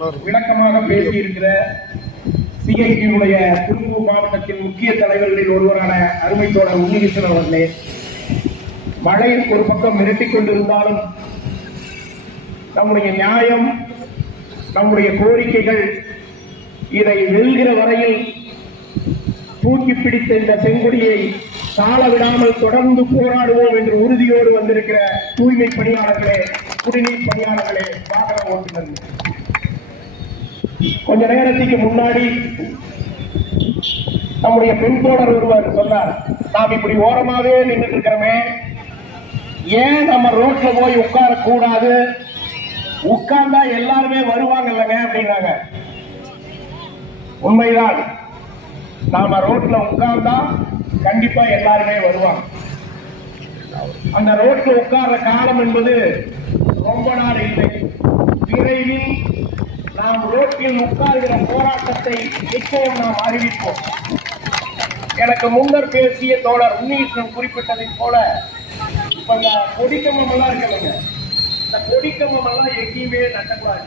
விளக்கமாக பேசியிருக்கிற சிஐடியுடைய திருப்பூர் மாவட்டத்தின் முக்கிய தலைவர்களில் ஒருவரான அருமை தோழர் உன்னிகிருஷ்ணன் அவர்களே, மழை ஒரு பக்கம் மிரட்டிக் கொண்டிருந்தாலும் நம்முடைய நியாயம், நம்முடைய கோரிக்கைகள் இதை வெல்கிற வரையில் தூக்கி பிடித்த இந்த செங்கொடியை தாழ விடாமல் தொடர்ந்து போராடுவோம் என்று உறுதியோடு வந்திருக்கிற தூய்மை பணியாளர்களே, குடிநீர் பணியாளர்களே, வாகன ஓட்டுநர்களே, கொஞ்ச நேரத்துக்கு முன்னாடி நம்முடைய பெண் தோழர் ஒருவர் சொன்னார், நாம் இப்படி ஓரமாவே நின்றுட்டு இருக்கிறோமே, ஏன் நம்ம ரோட்ல போய் உட்கார கூடாது, உட்கார்ந்தா எல்லாருமே வருவாங்க இல்லைங்க அப்படின்னாங்க. உண்மைதான், நாம ரோட்ல உட்கார்ந்தா கண்டிப்பா எல்லாருமே வருவாங்க. அந்த ரோட்ல உட்கார்ற காலம் என்பது ரொம்ப நாள் இல்லை. விரைவில் நாம் ரோட்டில் உட்கார்கிற போராட்டத்தை நிச்சயம் நாம் அறிவிப்போம். எனக்கு முன்னர் பேசிய தோழர் உன்னிகிருஷ்ணன் குறிப்பிட்டதை போல இப்ப இந்த கொடிக்கம்பம் எல்லாம் இருக்கலைங்க, இந்த கொடிக்கம்பம் எல்லாம் எங்கேயுமே நட்டக்கூடாது.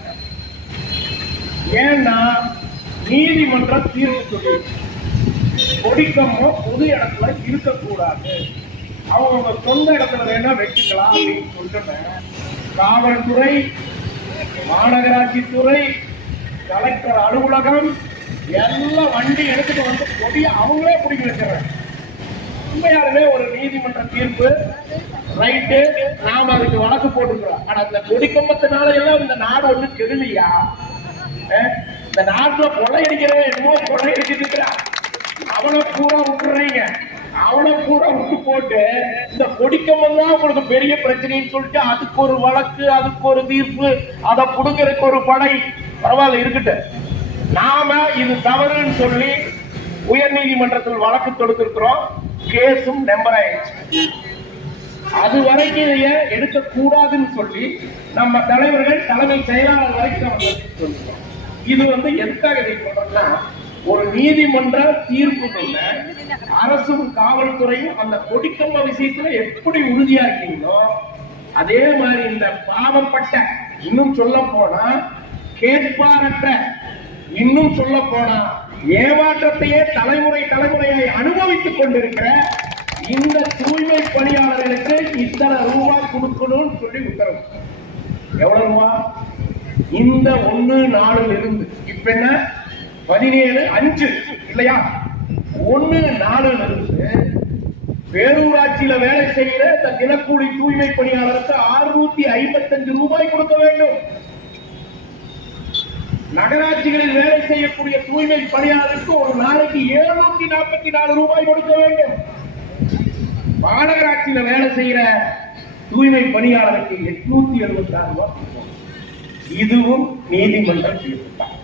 ஏன்னா நீதிமன்றம் தீர்ப்பு சொல்லி கொடிக்கம்பம் பொது இடத்துல இருக்கக்கூடாது, அவங்க சொந்த இடத்துல வேணா வச்சுக்கலாம் அப்படின்னு சொல்லிட்டு காவல்துறை, மாநகராட்சி துறை, கலெக்டர் அலுவலகம் எல்லாம் வண்டி எடுத்துட்டு வந்து கொடிய அவங்களே பிடிக்க வச்சிடறாங்க. உண்மையாலுமே ஒரு நீதிமன்ற தீர்ப்பு ரைட்டு, நாம அதுக்கு வழக்கு போட்டுக்கிறோம். ஆனா இந்த கொடிக்கம்பத்தினால எல்லாம் இந்த நாடு ஒண்ணு கெடுலையா? இந்த நாட்டுல கொள்ளையடிக்கிறேன் என்னமோ கொள்ளையடிச்சிட்டு இருக்கிறான், அவனை பூரா விட்டுறீங்க, அவனை பூரா விட்டு போட்டு இந்த கொடிக்கம்பம் தான் உங்களுக்கு பெரிய பிரச்சனைன்னு சொல்லிட்டு அதுக்கு ஒரு வழக்கு, அதுக்கு ஒரு தீர்ப்பு, அதை புடுங்கிறதுக்கு ஒரு படை. பரவாயில்ல இருக்கட்டு, நாம இது தவறுன்னு சொல்லி உயர் நீதிமன்றத்தில் வழக்கு தொடுத்திருக்கிறோம். கேஸும் நம்பர் ஆயிடுச்சு. அது வரைக்கும் இதைய எடுக்க கூடாதுன்னு சொல்லி நம்ம தலைவர்கள், தலைமை செயலாளர் வரைக்கும் நம்ம சொல்லிக்கிறோம். இது எதுக்காக இதை சொல்றோம்னா, ஒரு நீதிமன்ற தீர்ப்பு அரசும் காவல்துறையும் அந்த கொடிக்கம்ப விஷயத்துல எப்படி உறுதியா இருக்கீங்களோ அதே மாதிரி இந்த பாவப்பட்ட, இன்னும் சொல்ல போனா கேட்பாரற்ற, இன்னும் சொல்ல போனா ஏமாற்றத்தையே தலைமுறை தலைமுறையை அனுபவித்துக் கொண்டிருக்கிற இந்த தூய்மை பணியாளர்களுக்கு இத்தனை ரூபாய் கொடுக்கணும்னு சொல்லி உத்தரவு. எவ்வளவு ரூபா? இந்த 1/4 இருந்து இப்ப என்ன 17/5 இல்லையா? 1/4 இருந்து பேரூராட்சியில வேலை செய்கிற இந்த தினக்கூலி தூய்மை பணியாளருக்கு 655 ரூபாய் கொடுக்க வேண்டும். நகராட்சிகளில் வேலை செய்யக்கூடிய தூய்மை பணியாளருக்கு ஒரு நாளைக்கு 744 ரூபாய் கொடுக்க வேண்டும். மாநகராட்சியில வேலை செய்கிற தூய்மை பணியாளருக்கு 876 ரூபாய். இதுவும் நீதிமன்ற தீர்ப்பு தான்.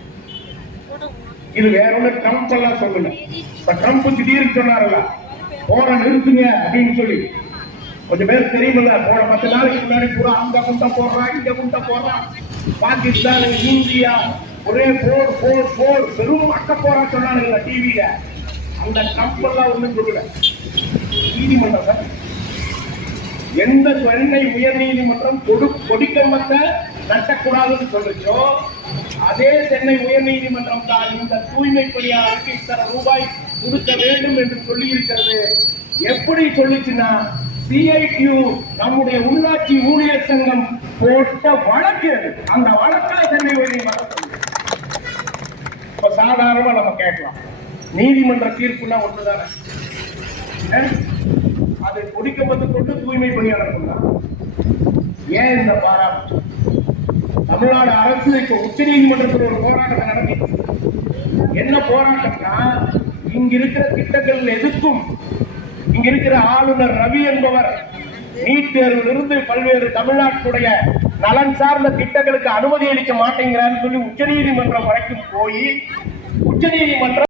இது வேற ஒண்ணு ட்ரம்ப் எல்லாம் சொல்லல. இப்ப ட்ரம்ப் திடீர்னு சொன்னார்ல, போற நிறுத்துங்க அப்படின்னு சொல்லி. கொஞ்சம் பேர் தெரியுமில்ல, போன 10 நாளைக்கு முன்னாடி பூரா அங்க குண்டை போடுறான், இங்க குண்டை போடுறான், பாகிஸ்தான், இந்தியா ஒரே போர் போர் போர், பெரும் அக்க போறா சொன்னாங்க டிவியில. அந்த ட்ரம்ப் எல்லாம் ஒண்ணும் சொல்லல. நீதிமன்றம் எந்த சென்னை உயர் நீதிமன்றம் கொடிக்கம்பத்தை நட்டக்கூடாதுன்னு சொல்லிச்சோ, அதே சென்னை உயர் நீதிமன்றம் தான் இந்த தூய்மை பணியாளருக்கு இத்தனை ரூபாய் கொடுக்க வேண்டும் என்று சொல்லி இருக்கிறது. எப்படி சொல்லிச்சுன்னா, சிஐடியு நம்முடைய உள்ளாட்சி ஊழியர் சங்கம் போட்ட வழக்கு, அந்த வழக்கில் சென்னை உயர் நீதிமன்றம். இப்ப சாதாரணமா நம்ம கேட்கலாம், நீதிமன்ற தீர்ப்புனா ஒன்றுதானே, அது கொடிக்கப்பட்டு கொண்டு தூய்மை பணியாளர்கள் தான். ஏன் இந்த பாராட்டு? தமிழ்நாடு அரசு இப்ப உச்ச நீதிமன்றத்தில் ஒரு போராட்டத்தை நடத்தி, என்ன போராட்டம்னா, இங்க இருக்கிற திட்டங்கள் எதுக்கும் இங்க இருக்கிற ஆளுநர் ரவி என்பவர் நீட் தேர்விலிருந்து பல்வேறு தமிழ்நாட்டுடைய நலன் சார்ந்த திட்டங்களுக்கு அனுமதி அளிக்க மாட்டேங்கிறான்னு சொல்லி உச்ச நீதிமன்றம் வரைக்கும் போய் உச்ச நீதிமன்றம்